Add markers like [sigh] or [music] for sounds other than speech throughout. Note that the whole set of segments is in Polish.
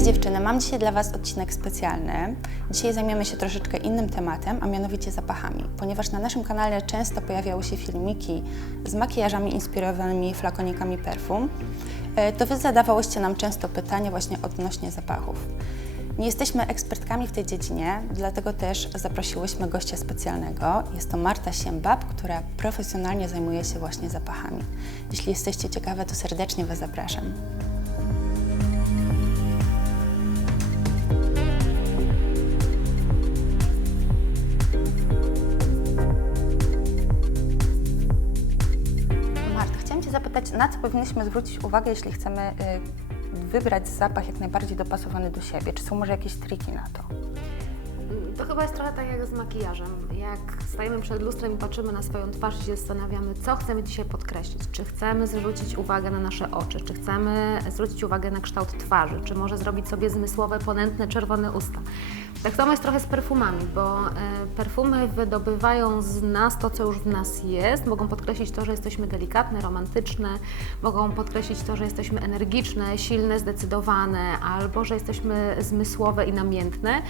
Cześć dziewczyny, mam dzisiaj dla Was odcinek specjalny. Dzisiaj zajmiemy się troszeczkę innym tematem, a mianowicie zapachami, ponieważ na naszym kanale często pojawiały się filmiki z makijażami inspirowanymi flakonikami perfum, e, to Wy zadawałyście nam często pytania właśnie odnośnie zapachów. Nie jesteśmy ekspertkami w tej dziedzinie, dlatego też zaprosiłyśmy gościa specjalnego. Jest to Marta Siembab, która profesjonalnie zajmuje się właśnie zapachami. Jeśli jesteście ciekawe, to serdecznie Was zapraszam. Na co powinniśmy zwrócić uwagę, jeśli chcemy y, wybrać zapach jak najbardziej dopasowany do siebie? Czy są może jakieś triki na to? To chyba jest trochę tak jak z makijażem. Jak stajemy przed lustrem i patrzymy na swoją twarz i się zastanawiamy, co chcemy dzisiaj podkreślić. Czy chcemy zwrócić uwagę na nasze oczy, czy chcemy zwrócić uwagę na kształt twarzy, czy może zrobić sobie zmysłowe, ponętne, czerwone usta. Tak samo jest trochę z perfumami, bo e, perfumy wydobywają z nas to, co już w nas jest. Mogą podkreślić to, że jesteśmy delikatne, romantyczne, mogą podkreślić to, że jesteśmy energiczne, silne, zdecydowane, albo że jesteśmy zmysłowe i namiętne.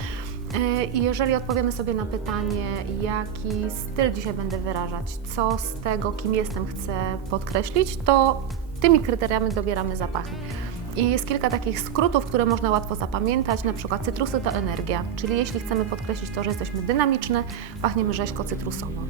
E, I jeżeli odpowiemy sobie na pytanie, jaki styl dzisiaj będę wyrażać, co z tego, kim jestem, chcę podkreślić, to tymi kryteriami dobieramy zapachy. I jest kilka takich skrótów, które można łatwo zapamiętać, na przykład cytrusy to energia, czyli jeśli chcemy podkreślić to, że jesteśmy dynamiczne, pachniemy rzeźko cytrusowo.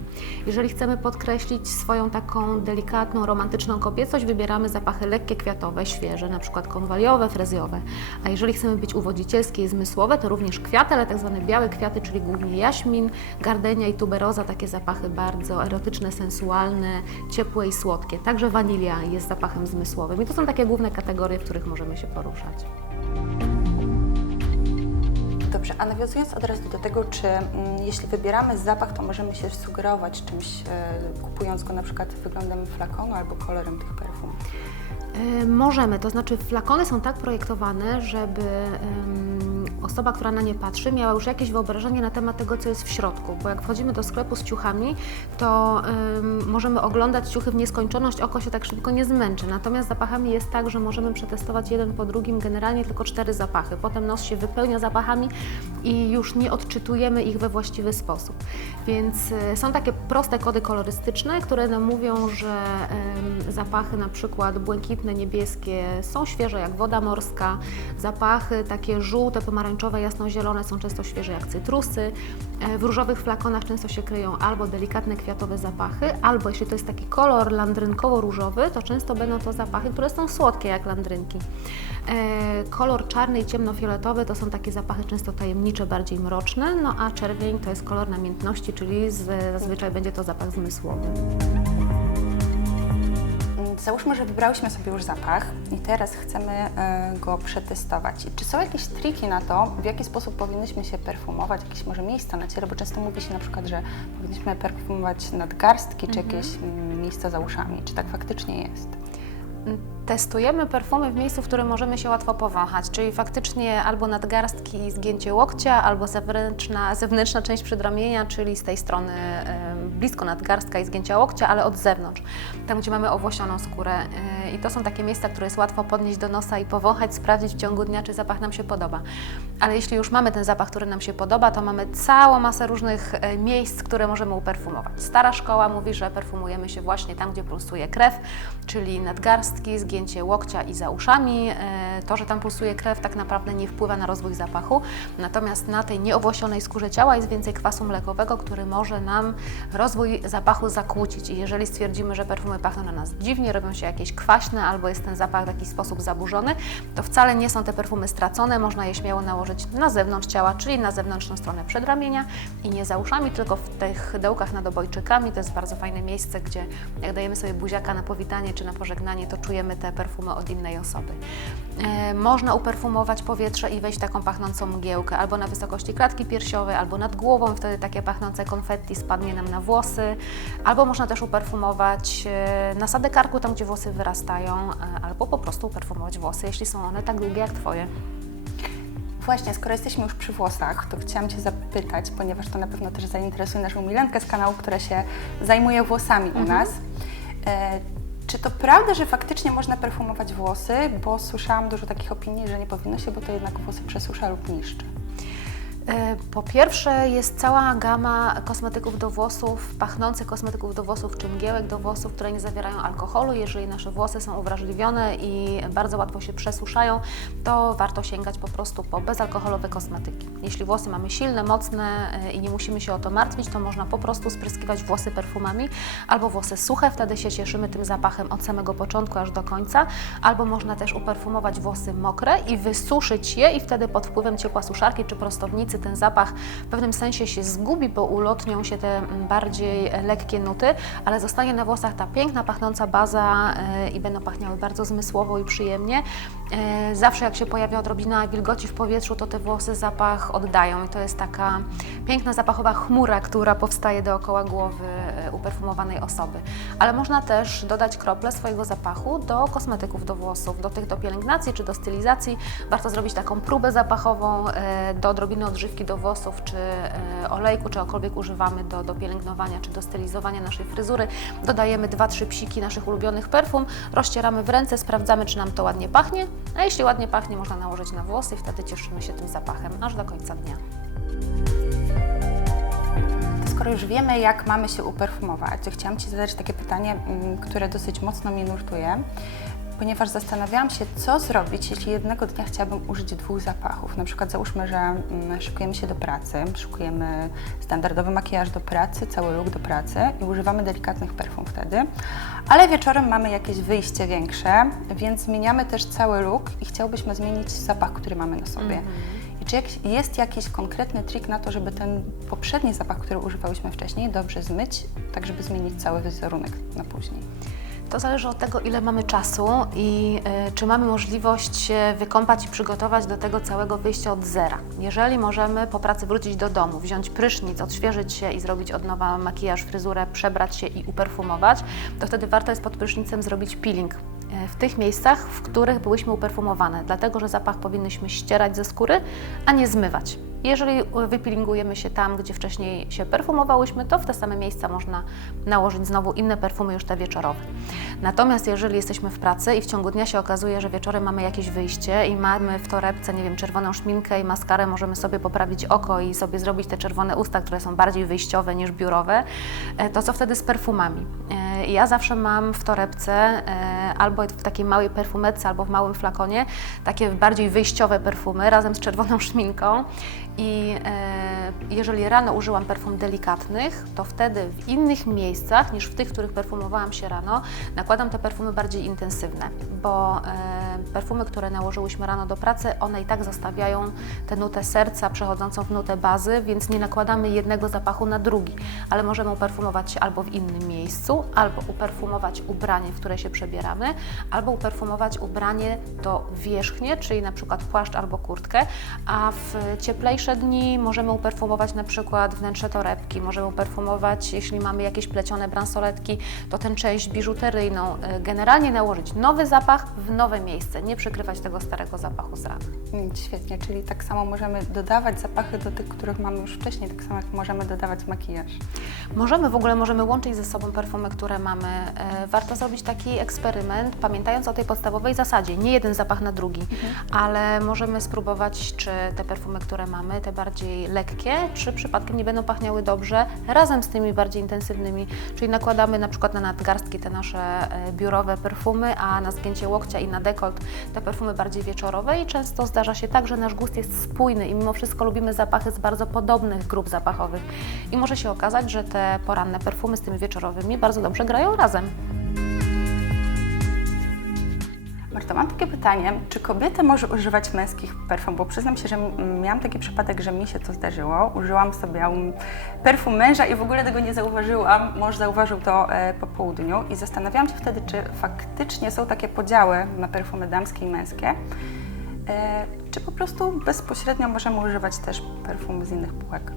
Jeżeli chcemy podkreślić swoją taką delikatną, romantyczną kobiecość, wybieramy zapachy lekkie, kwiatowe, świeże, na przykład konwaliowe, frezjowe. A jeżeli chcemy być uwodzicielskie i zmysłowe, to również kwiaty, ale tak zwane białe kwiaty, czyli głównie jaśmin, gardenia i tuberoza, takie zapachy bardzo erotyczne, sensualne, ciepłe i słodkie. Także wanilia jest zapachem zmysłowym. I to są takie główne kategorie, w których możemy się poruszać. Dobrze, a nawiązując od razu do tego, czy mm, jeśli wybieramy zapach, to możemy się sugerować czymś, e, kupując go na przykład wyglądem flakonu albo kolorem tych perfum. Y, Możemy, to znaczy flakony są tak projektowane, żeby osoba, która na nie patrzy, miała już jakieś wyobrażenie na temat tego, co jest w środku. Bo jak wchodzimy do sklepu z ciuchami, to ym, możemy oglądać ciuchy w nieskończoność, oko się tak szybko nie zmęczy. Natomiast z zapachami jest tak, że możemy przetestować jeden po drugim generalnie tylko cztery zapachy. Potem nos się wypełnia zapachami i już nie odczytujemy ich we właściwy sposób. Więc y, są takie proste kody kolorystyczne, które nam mówią, że zapachy na przykład błękitne, niebieskie są świeże jak woda morska, zapachy takie żółte, pomarańczowe, jasnozielone są często świeże jak cytrusy. E, W różowych flakonach często się kryją albo delikatne kwiatowe zapachy, albo jeśli to jest taki kolor landrynkowo-różowy, to często będą to zapachy, które są słodkie jak landrynki. E, Kolor czarny i ciemnofioletowy to są takie zapachy często tajemnicze, bardziej mroczne, no a czerwień to jest kolor namiętności, czyli zazwyczaj będzie to zapach zmysłowy. Mm, Załóżmy, że wybrałyśmy sobie już zapach i teraz chcemy e, go przetestować. Czy są jakieś triki na to, w jaki sposób powinnyśmy się perfumować, jakieś może miejsca na ciele, bo często mówi się na przykład, że powinniśmy perfumować nadgarstki czy jakieś mm, miejsca za uszami. Czy tak faktycznie jest? Testujemy perfumy w miejscu, w którym możemy się łatwo powąchać, czyli faktycznie albo nadgarstki i zgięcie łokcia, albo zewnętrzna, zewnętrzna część przedramienia, czyli z tej strony e, blisko nadgarstka i zgięcia łokcia, ale od zewnątrz, tam gdzie mamy owłosioną skórę. I to są takie miejsca, które jest łatwo podnieść do nosa i powąchać, sprawdzić w ciągu dnia, czy zapach nam się podoba. Ale jeśli już mamy ten zapach, który nam się podoba, to mamy całą masę różnych e, miejsc, które możemy uperfumować. Stara szkoła mówi, że perfumujemy się właśnie tam, gdzie pulsuje krew, czyli nadgarstki, zgięcie łokcia i za uszami. E, To, że tam pulsuje krew, tak naprawdę nie wpływa na rozwój zapachu, natomiast na tej nieowłosionej skórze ciała jest więcej kwasu mlekowego, który może nam rozwój zapachu zakłócić. I jeżeli stwierdzimy, że perfumy pachną na nas dziwnie, robią się jakieś albo jest ten zapach w jakiś sposób zaburzony, to wcale nie są te perfumy stracone, można je śmiało nałożyć na zewnątrz ciała, czyli na zewnętrzną stronę przedramienia i nie za uszami, tylko w tych dołkach nad obojczykami. To jest bardzo fajne miejsce, gdzie jak dajemy sobie buziaka na powitanie czy na pożegnanie, to czujemy te perfumy od innej osoby. E, można uperfumować powietrze i wejść w taką pachnącą mgiełkę, albo na wysokości klatki piersiowej, albo nad głową, wtedy takie pachnące konfetti spadnie nam na włosy, albo można też uperfumować e, nasadę karku, tam gdzie włosy wyrastają, e, albo po prostu uperfumować włosy, jeśli są one tak długie jak Twoje. Właśnie, skoro jesteśmy już przy włosach, to chciałam Cię zapytać, ponieważ to na pewno też zainteresuje naszą Milenkę z kanału, która się zajmuje włosami u nas. E, Czy to prawda, że faktycznie można perfumować włosy? Bo słyszałam dużo takich opinii, że nie powinno się, bo to jednak włosy przesusza lub niszczy. E, Po pierwsze jest cała gama kosmetyków do włosów, pachnących kosmetyków do włosów czy mgiełek do włosów, które nie zawierają alkoholu. Jeżeli nasze włosy są uwrażliwione i bardzo łatwo się przesuszają, to warto sięgać po prostu po bezalkoholowe kosmetyki. Jeśli włosy mamy silne, mocne e, i nie musimy się o to martwić, to można po prostu spryskiwać włosy perfumami albo włosy suche, wtedy się cieszymy tym zapachem od samego początku aż do końca, albo można też uperfumować włosy mokre i wysuszyć je i wtedy pod wpływem ciepła suszarki czy prostownicy ten zapach w pewnym sensie się zgubi, bo ulotnią się te mm, bardziej e, lekkie nuty, ale zostanie na włosach ta piękna, pachnąca baza e, i będą pachniały bardzo zmysłowo i przyjemnie. E, Zawsze jak się pojawia odrobina wilgoci w powietrzu, to te włosy zapach oddają i to jest taka piękna zapachowa chmura, która powstaje dookoła głowy uperfumowanej osoby. Ale można też dodać krople swojego zapachu do kosmetyków do włosów, do tych do pielęgnacji czy do stylizacji. Warto zrobić taką próbę zapachową do odrobiny odżywki do włosów, czy e, olejku, czegokolwiek używamy do, do pielęgnowania czy do stylizowania naszej fryzury. Dodajemy 2-3 psiki naszych ulubionych perfum, rozcieramy w ręce, sprawdzamy, czy nam to ładnie pachnie. A jeśli ładnie pachnie, można nałożyć na włosy i wtedy cieszymy się tym zapachem aż do końca dnia. Skoro już wiemy, jak mamy się uperfumować, to chciałam Ci zadać takie pytanie, mm, które dosyć mocno mnie nurtuje, ponieważ zastanawiałam się, co zrobić, jeśli jednego dnia chciałabym użyć dwóch zapachów. Na przykład załóżmy, że mm, szykujemy się do pracy, szykujemy standardowy makijaż do pracy, cały look do pracy i używamy delikatnych perfum wtedy, ale wieczorem mamy jakieś wyjście większe, więc zmieniamy też cały look i chciałbyśmy zmienić zapach, który mamy na sobie. I czy jest jakiś konkretny trik na to, żeby ten poprzedni zapach, który używałyśmy wcześniej, dobrze zmyć, tak żeby zmienić cały wizerunek na później? To zależy od tego, ile mamy czasu i y, czy mamy możliwość się wykąpać i przygotować do tego całego wyjścia od zera. Jeżeli możemy po pracy wrócić do domu, wziąć prysznic, odświeżyć się i zrobić od nowa makijaż, fryzurę, przebrać się i uperfumować, to wtedy warto jest pod prysznicem zrobić peeling y, w tych miejscach, w których byłyśmy uperfumowane, dlatego że zapach powinnyśmy ścierać ze skóry, a nie zmywać. Jeżeli wypilingujemy się tam, gdzie wcześniej się perfumowałyśmy, to w te same miejsca można nałożyć znowu inne perfumy, już te wieczorowe. Natomiast jeżeli jesteśmy w pracy i w ciągu dnia się okazuje, że wieczorem mamy jakieś wyjście i mamy w torebce, nie wiem, czerwoną szminkę i maskarę, możemy sobie poprawić oko i sobie zrobić te czerwone usta, które są bardziej wyjściowe niż biurowe, e, to co wtedy z perfumami? E, Ja zawsze mam w torebce e, albo w takiej małej perfumeczce, albo w małym flakonie takie bardziej wyjściowe perfumy razem z czerwoną [laughs] szminką i jeżeli rano użyłam perfum delikatnych, to wtedy w innych miejscach niż w tych, w których perfumowałam się rano, nakładam te perfumy bardziej intensywne, bo e, perfumy, które nałożyłyśmy rano do pracy, one i tak zostawiają tę nutę serca przechodzącą w nutę bazy, więc nie nakładamy jednego zapachu na drugi, ale możemy uperfumować się albo w innym miejscu, albo uperfumować ubranie, w które się przebieramy, albo uperfumować ubranie do wierzchnie, czyli na przykład płaszcz albo kurtkę, a w cieplejsze dni możemy uperfumować na przykład wnętrze torebki, możemy uperfumować, jeśli mamy jakieś plecione bransoletki, to tę część biżuteryjną. Y, Generalnie nałożyć nowy zapach w nowe miejsce, nie przykrywać tego starego zapachu z rana. Świetnie, czyli tak samo możemy dodawać zapachy do tych, których mamy już wcześniej, tak samo jak możemy dodawać makijaż. Możemy w ogóle możemy łączyć ze sobą perfumy, które mamy. E, Warto zrobić taki eksperyment, pamiętając o tej podstawowej zasadzie, nie jeden zapach na drugi, ale możemy spróbować, czy te perfumy, które mamy, te bardziej lekkie, czy przypadkiem nie będą pachniały dobrze razem z tymi bardziej intensywnymi, czyli nakładamy na przykład na nadgarstki te nasze e, biurowe perfumy, a na zgięcie łokcia i na dekolt te perfumy bardziej wieczorowe i często zdarza się tak, że nasz gust jest spójny i mimo wszystko lubimy zapachy z bardzo podobnych grup zapachowych i może się okazać, że te poranne perfumy z tymi wieczorowymi bardzo dobrze grają razem. Marta, mam takie pytanie, czy kobieta może używać męskich perfum? Bo przyznam się, że miałam taki przypadek, że mi się to zdarzyło. Użyłam sobie um, perfum męża i w ogóle tego nie zauważyłam. Mąż zauważył to e, po południu i zastanawiałam się wtedy, czy faktycznie są takie podziały na perfumy damskie i męskie. E, czy po prostu bezpośrednio możemy używać też perfum z innych półek?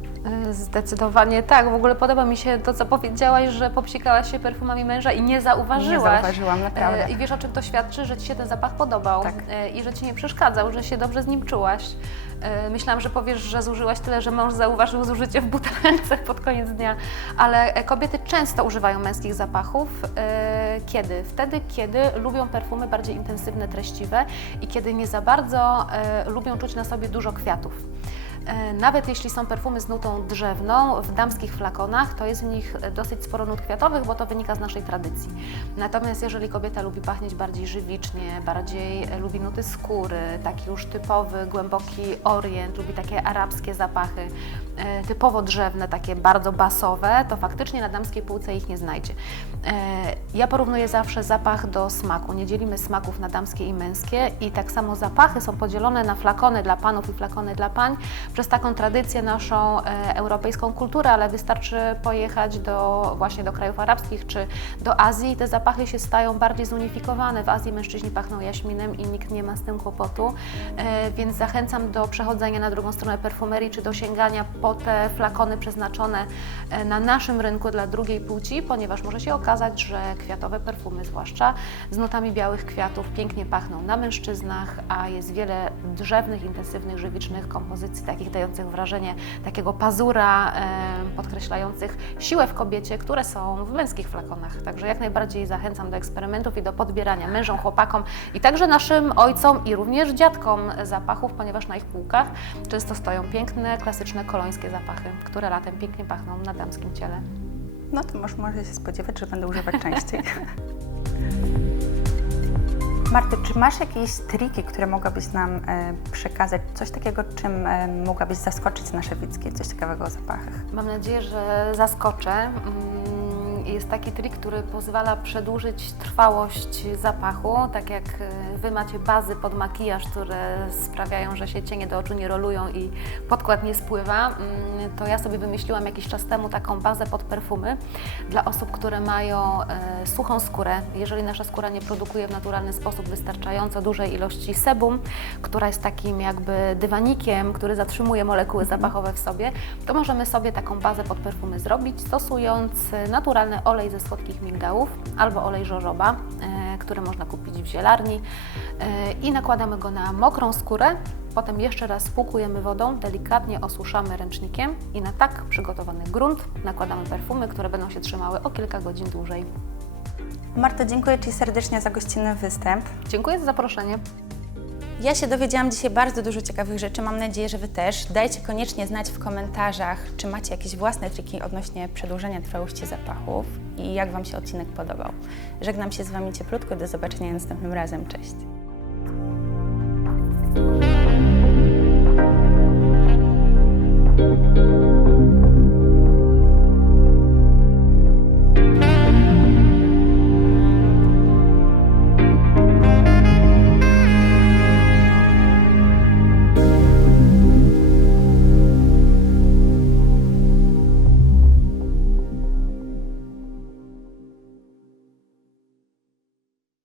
Y, Zdecydowanie tak. W ogóle podoba mi się to, co powiedziałaś, że popsikałaś się perfumami męża i nie zauważyłaś. Nie zauważyłam, naprawdę. E, I wiesz, o czym to świadczy? Że Ci się ten zapach podobał Tak. e, i że Ci nie przeszkadzał, że się dobrze z nim czułaś. E, Myślałam, że powiesz, że zużyłaś tyle, że mąż zauważył zużycie w butelce [laughs] pod koniec dnia, ale e, kobiety często używają męskich zapachów. Kiedy? Wtedy, kiedy lubią perfumy bardziej intensywne, treściwe i kiedy nie za bardzo e, lubią czuć na sobie dużo kwiatów. E, Nawet jeśli są perfumy z nutą drzewną w damskich flakonach, to jest w nich dosyć sporo nut kwiatowych, bo to wynika z naszej tradycji. Natomiast jeżeli kobieta lubi pachnieć bardziej żywicznie, bardziej e, lubi nuty skóry, taki już typowy, głęboki orient, lubi takie arabskie zapachy, typowo drzewne, takie bardzo basowe, to faktycznie na damskiej półce ich nie znajdzie. E, Ja porównuję zawsze zapach do smaku. Nie dzielimy smaków na damskie i męskie i tak samo zapachy są podzielone na flakony dla panów i flakony dla pań przez taką tradycję naszą e, europejską kulturę, ale wystarczy pojechać do, właśnie do krajów arabskich czy do Azji i te zapachy się stają bardziej zunifikowane. W Azji mężczyźni pachną jaśminem i nikt nie ma z tym kłopotu, e, więc zachęcam do przechodzenia na drugą stronę perfumerii czy do sięgania po te flakony przeznaczone e, na naszym rynku dla drugiej płci, ponieważ może się okazać, że kwiatowe perfumy, zwłaszcza z nutami białych kwiatów, pięknie pachną na mężczyznach, a jest wiele drzewnych, intensywnych, żywicznych kompozycji, takich dających wrażenie takiego pazura, e, podkreślających siłę w kobiecie, które są w męskich flakonach. Także jak najbardziej zachęcam do eksperymentów i do podbierania mężom, chłopakom i także naszym ojcom i również dziadkom zapachów, ponieważ na ich półkach często stoją piękne, klasyczne kolońskie zapachy, które latem pięknie pachną na damskim ciele. No to może, może się spodziewać, że będę używać częściej. [laughs] Marty, czy masz jakieś triki, które mogłabyś nam e, przekazać? Coś takiego, czym e, mogłabyś zaskoczyć nasze widzki? Coś ciekawego o zapachach? Mam nadzieję, że zaskoczę. Mm, Jest taki trik, który pozwala przedłużyć trwałość zapachu. Tak jak e, Wy macie bazy pod makijaż, które sprawiają, że się cienie do oczu nie rolują i podkład nie spływa, mm, to ja sobie wymyśliłam jakiś czas temu taką bazę pod perfumy dla osób, które mają e, suchą skórę. Jeżeli nasza skóra nie produkuje w naturalny sposób wystarczająco dużej ilości sebum, która jest takim jakby dywanikiem, który zatrzymuje molekuły zapachowe w sobie, to możemy sobie taką bazę pod perfumy zrobić, stosując e, olej ze słodkich migdałów albo olej żożoba, e, który można kupić w zielarni e, i nakładamy go na mokrą skórę. Potem jeszcze raz spłukujemy wodą, delikatnie osuszamy ręcznikiem i na tak przygotowany grunt nakładamy perfumy, które będą się trzymały o kilka godzin dłużej. Marto, dziękuję Ci serdecznie za gościnny występ. Dziękuję za zaproszenie. Ja się dowiedziałam dzisiaj bardzo dużo ciekawych rzeczy. Mam nadzieję, że Wy też. Dajcie koniecznie znać w komentarzach, czy macie jakieś własne triki odnośnie przedłużenia trwałości zapachów i jak Wam się odcinek podobał. Żegnam się z Wami cieplutko. Do zobaczenia następnym razem. Cześć.